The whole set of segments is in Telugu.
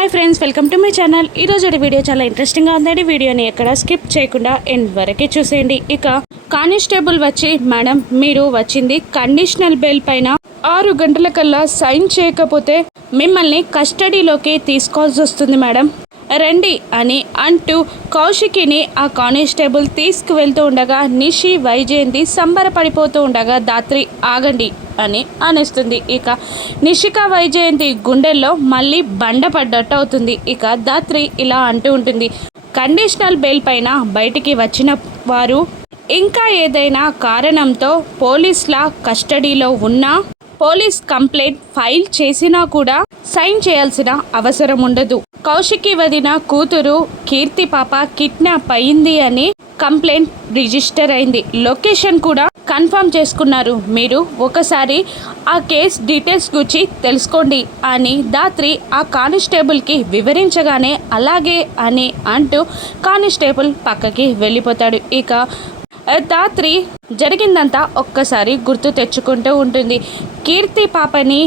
Hi friends welcome to my channel. ఈరోజు వీడియో చాలా ఇంట్రెస్టింగ్గా ఉందండి. వీడియోని ఎక్కడ స్కిప్ చేయకుండా ఎండ్ వరకే చూసేయండి. ఇక కానిస్టేబుల్ వచ్చి మేడం మీరు వచ్చింది కండిషనల్ బెయిల్ పైన ఆరు గంటల కల్లా సైన్ చేయకపోతే మిమ్మల్ని కస్టడీలోకి తీసుకోవాల్సి వస్తుంది మేడం. రండి అని అంటూ కౌశికిని ఆ కానిస్టేబుల్ తీసుకువెళ్తూ ఉండగా నిషి వైజయంతి సంబరపడిపోతూ ఉండగా దాత్రి ఆగండి అని అనేస్తుంది. ఇక నిషిక వైజయంతి గుండెల్లో మళ్ళీ బండపడ్డట్టు అవుతుంది. ఇక దాత్రి ఇలా అంటూ ఉంటుంది. కండిషనల్ బెయిల్ పైన బయటికి వచ్చిన వారు ఇంకా ఏదైనా కారణంతో పోలీసుల కస్టడీలో ఉన్నా పోలీస్ కంప్లైంట్ ఫైల్ చేసినా కూడా సైన్ చేయాల్సిన అవసరం ఉండదు. కౌశికి వదిన కూతురు కీర్తి పాప కిడ్నాప్ అయింది అని కంప్లైంట్ రిజిస్టర్ అయింది. లొకేషన్ కూడా కన్ఫర్మ్ చేసుకున్నారు. మీరు ఒకసారి ఆ కేస్ డీటెయిల్స్ గురించి తెలుసుకోండి అని దాత్రి ఆ కానిస్టేబుల్కి వివరించగానే అలాగే అని అంటూ కానిస్టేబుల్ పక్కకి వెళ్ళిపోతాడు. ఇక దాత్రి జరిగిందంతా ఒక్కసారి గుర్తు తెచ్చుకుంటూ ఉంటుంది. కీర్తి పాపని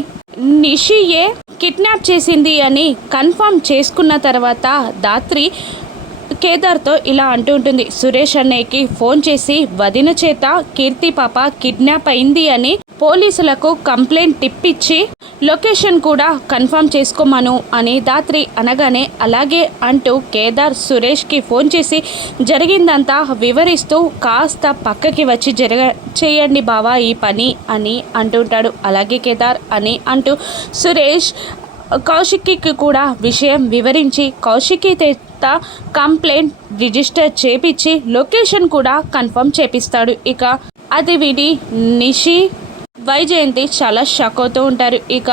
నిషియే కిడ్నాప్ చేసింది అని కన్ఫర్మ్ చేసుకున్న తర్వాత దాత్రి కేదార్తో ఇలా అంటూ ఉంటుంది సురేష్ అన్నయ్యకి ఫోన్ చేసి వదిన చేత కీర్తి పాప కిడ్నాప్ అయింది అని పోలీసులకు కంప్లైంట్ టిప్పిచ్చి లొకేషన్ కూడా కన్ఫర్మ్ చేసుకోమను అని దాత్రి అనగానే అలాగే అంటూ కేదార్ సురేష్కి ఫోన్ చేసి జరిగిందంతా వివరిస్తూ కాస్త పక్కకి వచ్చి జరగ చేయండి బావా ఈ పని అని అంటుంటాడు. అలాగే కేదార్ అని అంటూ సురేష్ కౌశిక్కి కూడా విషయం వివరించి కౌశికి చేత కంప్లైంట్ రిజిస్టర్ చేపించి లొకేషన్ కూడా కన్ఫర్మ్ చేపిస్తాడు. ఇక అది విని నిషి వైజయంతి చాలా షాక్ అవుతూ ఉంటారు. ఇక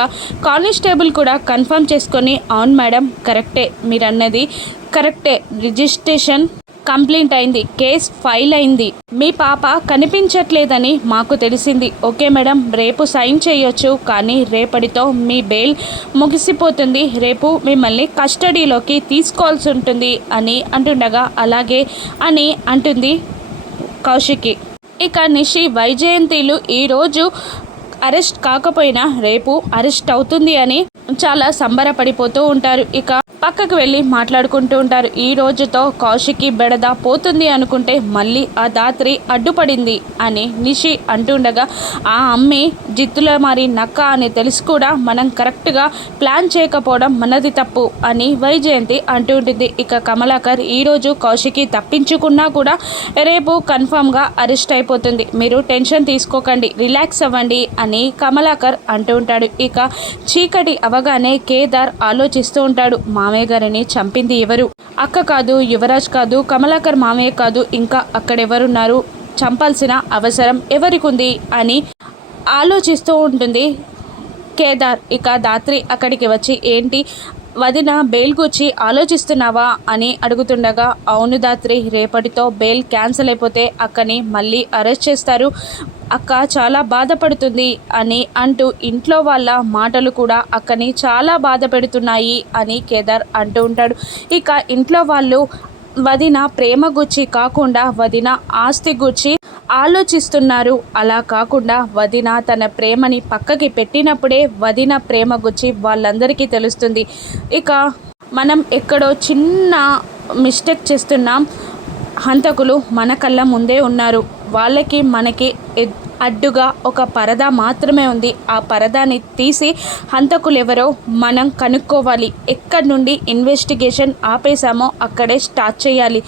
కానిస్టేబుల్ కూడా కన్ఫర్మ్ చేసుకొని అవును మేడం కరెక్టే. మీరు అన్నది కరెక్టే. రిజిస్ట్రేషన్ కంప్లైంట్ అయింది. కేస్ ఫైల్ అయింది. మీ పాప కనిపించట్లేదని మాకు తెలిసింది. ఓకే మేడం రేపు సైన్ చేయొచ్చు కానీ రేపటితో మీ బెయిల్ ముగిసిపోతుంది. రేపు మిమ్మల్ని కస్టడీలోకి తీసుకోవాల్సి ఉంటుంది అని అంటుండగా అలాగే అని అంటుంది కౌశికి. ఇక నిషి వైజయంతిలు ఈరోజు అరెస్ట్ కాకపోయినా రేపు అరెస్ట్ అవుతుంది అని చాలా సంబరపడిపోతూ ఉంటారు. ఇక పక్కకు వెళ్ళి మాట్లాడుకుంటూ ఉంటారు. ఈ రోజుతో కౌశికి బెడద పోతుంది అనుకుంటే మళ్ళీ ఆ దాత్రి అడ్డుపడింది అని నిషి అంటుండగా ఆ అమ్మి జిత్తుల మరి నక్క అని తెలిసి కూడా మనం కరెక్ట్గా ప్లాన్ చేయకపోవడం మనది తప్పు అని వైజయంతి అంటూ ఉంటుంది ఇక కమలాకర్ ఈరోజు కౌశికి తప్పించుకున్నా కూడా రేపు కన్ఫామ్గా అరెస్ట్ అయిపోతుంది. మీరు టెన్షన్ తీసుకోకండి రిలాక్స్ అవ్వండి అని కమలాకర్ అంటూ ఉంటాడు. ఇక చీకటి అవగానే కేదార్ ఆలోచిస్తూ ఉంటాడు. మా మామయ్య గారిని చంపింది ఎవరు? అక్క కాదు యువరాజ్ కాదు కమలాకర్ మామయ్య కాదు ఇంకా అక్కడెవరున్నారు? చంపాల్సిన అవసరం ఎవరికుంది అని ఆలోచిస్తూ ఉంటుంది కేదార్. ఇక దాత్రి అక్కడికి వచ్చి ఏంటి వదిన బెయిల్ గురించి ఆలోచిస్తున్నావా? అని అడుగుతుండగా అవును దాత్రి రేపటితో బెయిల్ క్యాన్సిల్ అయిపోతే అక్కని మళ్ళీ అరెస్ట్ చేస్తారు. అక్క చాలా బాధపడుతుంది అని అంటూ ఇంట్లో వాళ్ళ మాటలు కూడా అక్కని చాలా బాధ పెడుతున్నాయి అని కేదార్ అంటూ ఉంటాడు. ఇక ఇంట్లో వాళ్ళు వదిన ప్రేమ గుచ్చి కాకుండా వదిన ఆస్తి గుచ్చి ఆలోచిస్తున్నారు. అలా కాకుండా వదిన తన ప్రేమని పక్కకి పెట్టినప్పుడే వదిన ప్రేమ గుచ్చి వాళ్ళందరికీ తెలుస్తుంది. ఇక మనం ఎక్కడో చిన్న మిస్టేక్ చేస్తున్నాం. హంతకులు మన కళ్ళ ముందే ఉన్నారు. వాళ్ళకి మనకి అడ్డుగా ఒక పరదా మాత్రమే ఉంది. ఆ పరదాని తీసి హంతకులు ఎవరో మనం కనుక్కోవాలి. ఎక్కడి నుండి ఇన్వెస్టిగేషన్ ఆపేశామో అక్కడే స్టార్ట్ చేయాలి.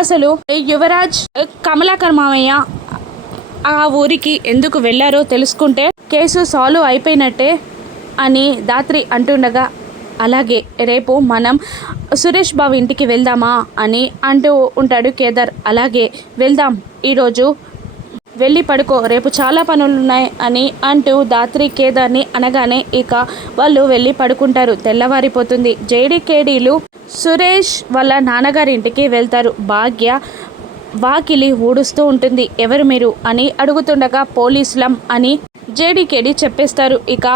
అసలు యువరాజ్ కమలాకర్ మామయ్య ఆ ఊరికి ఎందుకు వెళ్ళారో తెలుసుకుంటే కేసు సాల్వ్ అయిపోయినట్టే అని దాత్రి అంటుండగా అలాగే రేపు మనం సురేష్ బాబు ఇంటికి వెళ్దామా అని అంటూ ఉంటాడు కేదార్. అలాగే వెళ్దాం ఈరోజు వెళ్ళి పడుకో రేపు చాలా పనులు ఉన్నాయి అని అంటూ దాత్రి కేదార్ని అనగానే ఇక వాళ్ళు వెళ్ళి పడుకుంటారు. తెల్లవారిపోతుంది. జేడీకేడీలు సురేష్ వాళ్ళ నాన్నగారి ఇంటికి వెళ్తారు. భాగ్య వాకిలి ఊడుస్తూ ఉంటుంది. ఎవరు మీరు? అని అడుగుతుండగా పోలీసులం అని జేడీకేడీ చెప్పేస్తారు. ఇక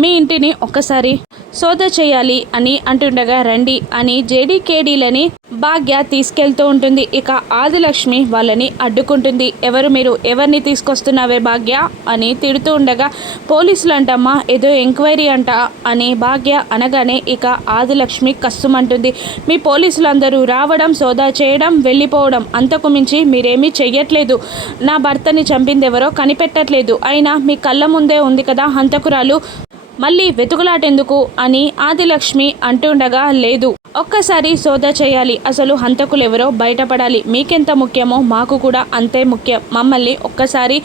మీ ఇంటిని ఒక్కసారి సోద చేయాలి అని అంటుండగా రండి అని జేడీకేడీలని భాగ్య తీసుకెళ్తూ ఉంటుంది. ఇక ఆదిలక్ష్మి వాళ్ళని అడ్డుకుంటుంది. ఎవరు మీరు? ఎవరిని తీసుకొస్తున్నావే భాగ్య? అని తిడుతూ ఉండగా పోలీసులు అంటమ్మా ఏదో ఎంక్వైరీ అంట అని భాగ్య అనగానే ఇక ఆదిలక్ష్మి కస్తుమంటుంది. మీ పోలీసులందరూ రావడం సోదా చేయడం వెళ్ళిపోవడం అంతకు మించి మీరేమీ చెయ్యట్లేదు. నా భర్తని చంపింది ఎవరో కనిపెట్టట్లేదు. అయినా మీ కళ్ళ ముందే ఉంది కదా హంతకురాలు మళ్ళీ వెతుకులాటెందుకు అని ఆదిలక్ష్మి అంటుండగా లేదు ఒక్కసారి సోదా చేయాలి. అసలు హంతకులు ఎవరో బయటపడాలి. మీకెంత ముఖ్యమో మాకు కూడా అంతే ముఖ్యం. మమ్మల్ని ఒక్కసారి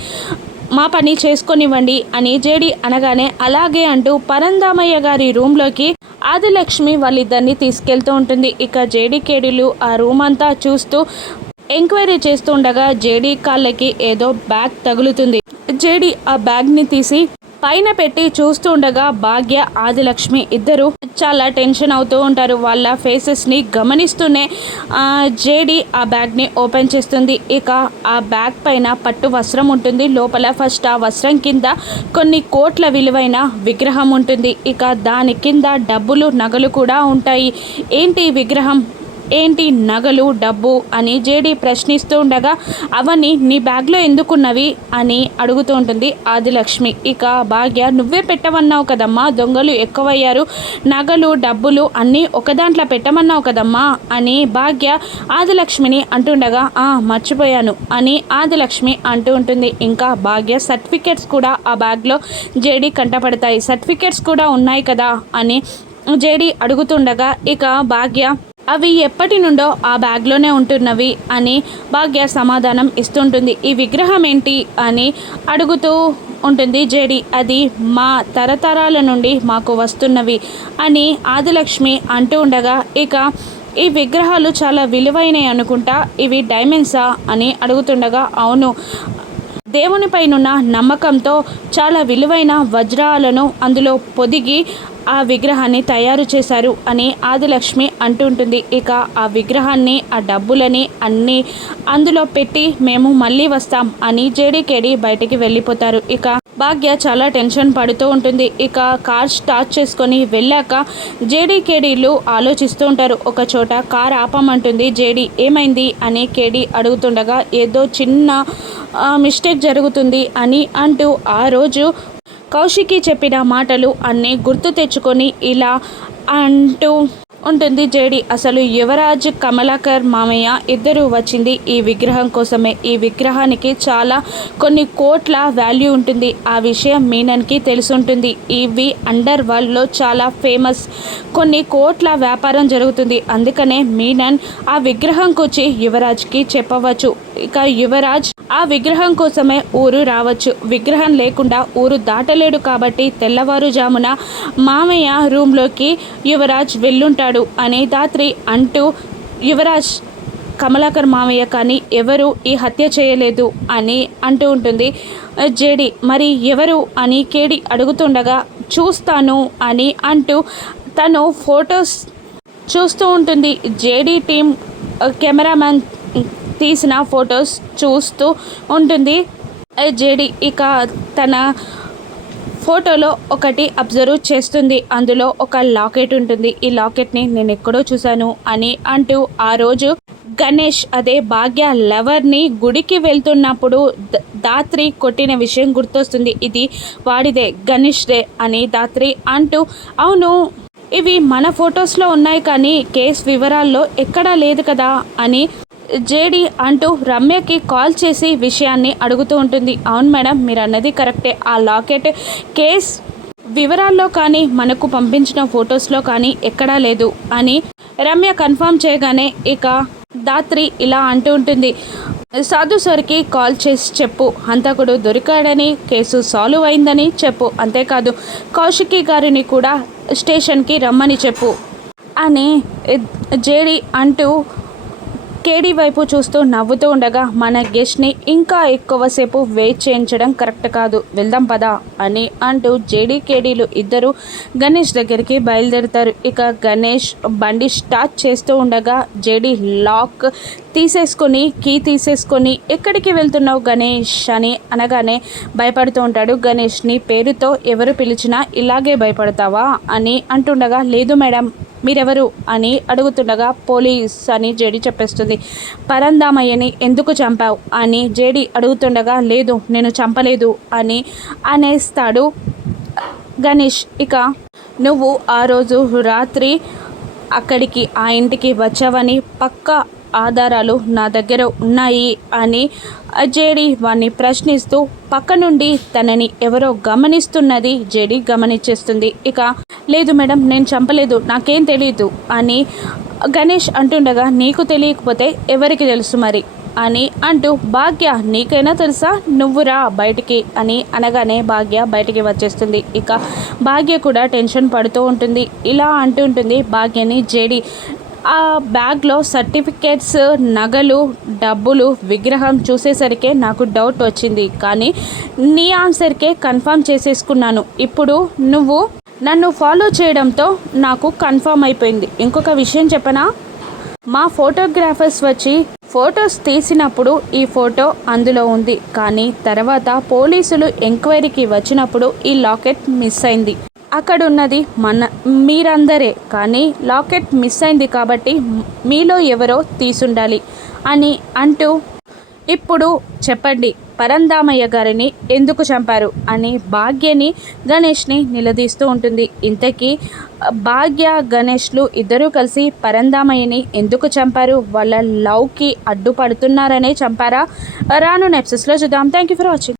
మా పని చేసుకొనివ్వండి అని జేడి అనగానే అలాగే అంటూ పరందామయ్య గారి రూమ్లోకి ఆదిలక్ష్మి వాళ్ళిద్దరిని తీసుకెళ్తూ ఉంటుంది. ఇక జేడి కేడీలు ఆ రూమ్ అంతా చూస్తూ ఎంక్వైరీ చేస్తుండగా జేడి కాళ్ళకి ఏదో బ్యాగ్ తగులుతుంది. జేడి ఆ బ్యాగ్ని తీసి పైన పెట్టి చూస్తూ ఉండగా భాగ్య ఆదిలక్ష్మి ఇద్దరు చాలా టెన్షన్ అవుతూ ఉంటారు. వాళ్ళ ఫేసెస్ని గమనిస్తూనే జేడి ఆ బ్యాగ్ని ఓపెన్ చేస్తుంది. ఇక ఆ బ్యాగ్ పైన పట్టు వస్త్రం ఉంటుంది. లోపల ఫస్ట్ ఆ వస్త్రం కింద కొన్ని కోట్ల విలువైన విగ్రహం ఉంటుంది. ఇక దాని కింద డబ్బులు నగలు కూడా ఉంటాయి. ఏంటి విగ్రహం? ఏంటి నగలు డబ్బు అని జేడి ప్రశ్నిస్తూ ఉండగా అవన్నీ నీ బ్యాగ్లో ఎందుకున్నవి అని అడుగుతూ ఉంటుంది ఆదిలక్ష్మి. ఇక భాగ్య నువ్వే పెట్టమన్నావు కదమ్మా దొంగలు ఎక్కువయ్యారు. నగలు డబ్బులు అన్నీ ఒక దాంట్లో పెట్టమన్నావు కదమ్మా అని భాగ్య ఆదిలక్ష్మిని అంటుండగా ఆ మర్చిపోయాను అని ఆదిలక్ష్మి అంటూ ఉంటుంది. ఇంకా భాగ్య సర్టిఫికేట్స్ కూడా ఆ బ్యాగ్లో జేడీ కంటపడతాయి. సర్టిఫికేట్స్ కూడా ఉన్నాయి కదా అని జేడీ అడుగుతుండగా ఇక భాగ్య అవి ఎప్పటి నుండో ఆ బ్యాగ్లోనే ఉంటున్నవి అని భాగ్య సమాధానం ఇస్తుంటుంది. ఈ విగ్రహం ఏంటి అని అడుగుతూ ఉంటుంది జేడి. అది మా తరతరాల నుండి మాకు వస్తున్నవి అని ఆదిలక్ష్మి అంటూ ఉండగా ఇక ఈ విగ్రహాలు చాలా విలువైనవి అనుకుంటా ఇవి డైమండ్సా అని అడుగుతుండగా అవును. దేవునిపైనున్న నమ్మకంతో చాలా విలువైన వజ్రాలను అందులో పొదిగి ఆ విగ్రహాన్ని తయారు చేశారు అని ఆదిలక్ష్మి అంటుంటుంది. ఇక ఆ విగ్రహాన్ని ఆ డబ్బులని అన్నీ అందులో పెట్టి మేము మళ్ళీ వస్తాం అని జేడీకేడి బయటికి వెళ్ళిపోతారు. ఇక భాగ్య చాలా టెన్షన్ పడుతూ ఉంటుంది. ఇక కార్ స్టార్ట్ చేసుకొని వెళ్ళాక జేడీ కేడీలు ఆలోచిస్తూ ఉంటారు. ఒక చోట కార్ ఆపమంటుంది జేడీ. ఏమైంది? అని కేడీ అడుగుతుండగా ఏదో చిన్న మిస్టేక్ జరుగుతుంది అని అంటూ ఆ రోజు కౌశికి చెప్పిన మాటలు అన్నీ గుర్తు తెచ్చుకొని ఇలా అంటూ ఉంటుంది. జేడి అసలు యువరాజ్ కమలాకర్ మామయ్య ఇద్దరు వచ్చింది ఈ విగ్రహం కోసమే. ఈ విగ్రహానికి చాలా కొన్ని కోట్ల వాల్యూ ఉంటుంది. ఆ విషయం మీనన్కి తెలుసుంటుంది. ఇవి అండర్ వరల్డ్లో చాలా ఫేమస్. కొన్ని కోట్ల వ్యాపారం జరుగుతుంది. అందుకనే మీనన్ ఆ విగ్రహం వచ్చి యువరాజ్కి చెప్పవచ్చు. ఇక యువరాజ్ ఆ విగ్రహం కోసమే ఊరు రావచ్చు. విగ్రహం లేకుండా ఊరు దాటలేడు కాబట్టి తెల్లవారుజామున మామయ్య రూమ్లోకి యువరాజ్ వెళ్ళుంటాడు. అనే దాత్రి అంటూ యువరాజ్ కమలాకర్ మామయ్య కానీ ఎవరు ఈ హత్య చేయలేదు అని అంటూ ఉంటుంది. జేడి మరి ఎవరు? అని కేడి అడుగుతుండగా చూస్తాను అని అంటూ తను ఫొటోస్ చూస్తూ ఉంటుంది. జేడీ టీం కెమెరామ్యాన్ తీసిన ఫొటోస్ చూస్తూ ఉంటుంది. జేడి ఇక తన ఫోటోలో ఒకటి అబ్జర్వ్ చేస్తుంది. అందులో ఒక లాకెట్ ఉంటుంది. ఈ లాకెట్ని నేను ఎక్కడో చూశాను అని అంటూ ఆ రోజు గణేష్ అదే భాగ్య లవర్ని గుడికి వెళ్తున్నప్పుడు దాత్రి కొట్టిన విషయం గుర్తొస్తుంది. ఇది వాడిదే గణేష్దే అని దాత్రి అంటూ అవును ఇవి మన ఫొటోస్లో ఉన్నాయి కానీ కేస్ వివరాల్లో ఎక్కడా లేదు కదా అని జేడి అంటూ రమ్యకి కాల్ చేసి విషయాన్ని అడుగుతూ ఉంటుంది. అవును మేడం మీరు అన్నది కరెక్టే. ఆ లాకెట్ కేస్ వివరాల్లో కానీ మనకు పంపించిన ఫొటోస్లో కానీ ఎక్కడా లేదు అని రమ్య కన్ఫర్మ్ చేయగానే ఇక దాత్రి ఇలా అంటూ ఉంటుంది. సాధు సార్కి కాల్ చేసి చెప్పు. హంతకుడు దొరికాడని కేసు సాల్వ్ అయిందని చెప్పు. అంతేకాదు కౌశికి గారిని కూడా స్టేషన్కి రమ్మని చెప్పు అని జేడి అంటూ కేడీ వైపు చూస్తూ నవ్వుతూ ఉండగా మన గెస్ట్ని ఇంకా ఎక్కువసేపు వెయిట్ చేయించడం కరెక్ట్ కాదు. వెళ్దాం పదా అని అంటూ జేడీ కేడీలు ఇద్దరు గణేష్ దగ్గరికి బయలుదేరుతారు. ఇక గణేష్ బండి స్టార్ట్ చేస్తూ ఉండగా జేడీ లాక్ తీసేసుకొని కీ తీసేసుకొని ఎక్కడికి వెళ్తున్నావు గణేష్? అని అనగానే భయపడుతూ ఉంటాడు గణేష్ని. పేరుతో ఎవరు పిలిచినా ఇలాగే భయపడతావా? అని అంటుండగా లేదు మేడం మీరెవరు అని అడుగుతుండగా పోలీస్ అని జేడి చెప్పేస్తుంది. పరందామయ్యని ఎందుకు చంపావు? అని జేడి అడుగుతుండగా లేదు నేను చంపలేదు అని అనేస్తాడు గణేష్. ఇక నువ్వు ఆ రోజు రాత్రి అక్కడికి ఆ ఇంటికి వచ్చావని పక్కా ఆధారాలు నా దగ్గర ఉన్నాయి అని జేడి వాణ్ణి ప్రశ్నిస్తూ పక్క నుండి తనని ఎవరో గమనిస్తున్నది జేడి గమనించేస్తుంది. ఇక లేదు మేడం నేను చంపలేదు నాకేం తెలియదు అని గణేష్ అంటుండగా నీకు తెలియకపోతే ఎవరికి తెలుసు మరి? అని అంటూ భాగ్య నీకైనా తెలుసా? నువ్వురా బయటికి అని అనగానే భాగ్య బయటికి వచ్చేస్తుంది. ఇక భాగ్య కూడా టెన్షన్ పడుతూ ఉంటుంది. ఇలా అంటుంటుంది భాగ్యని జేడి. ఆ బ్యాగ్లో సర్టిఫికేట్స్ నగలు డబ్బులు విగ్రహం చూసేసరికే నాకు డౌట్ వచ్చింది. కానీ నీ ఆన్సర్కే కన్ఫర్మ్ చేసేసుకున్నాను. ఇప్పుడు నువ్వు నన్ను ఫాలో చేయడంతో నాకు కన్ఫర్మ్ అయిపోయింది. ఇంకొక విషయం చెప్పనా? మా ఫోటోగ్రాఫర్స్ వచ్చి ఫొటోస్ తీసినప్పుడు ఈ ఫోటో అందులో ఉంది. కానీ తర్వాత పోలీసులు ఎంక్వైరీకి వచ్చినప్పుడు ఈ లాకెట్ మిస్ అయింది. అక్కడ ఉన్నది మన మీరందరే. కానీ లాకెట్ మిస్ అయింది కాబట్టి మీలో ఎవరో తీసుండాలి అని అంటూ ఇప్పుడు చెప్పండి పరందామయ్య గారిని ఎందుకు చంపారు? అని భాగ్యని గణేష్ని నిలదీస్తూ ఉంటుంది. ఇంతకీ భాగ్య గణేష్లు ఇద్దరూ కలిసి పరందామయ్యని ఎందుకు చంపారు? వాళ్ళ లవ్కి అడ్డుపడుతున్నారనే చంపారా? రాను నెప్సెస్లో చూద్దాం. Thank you for watching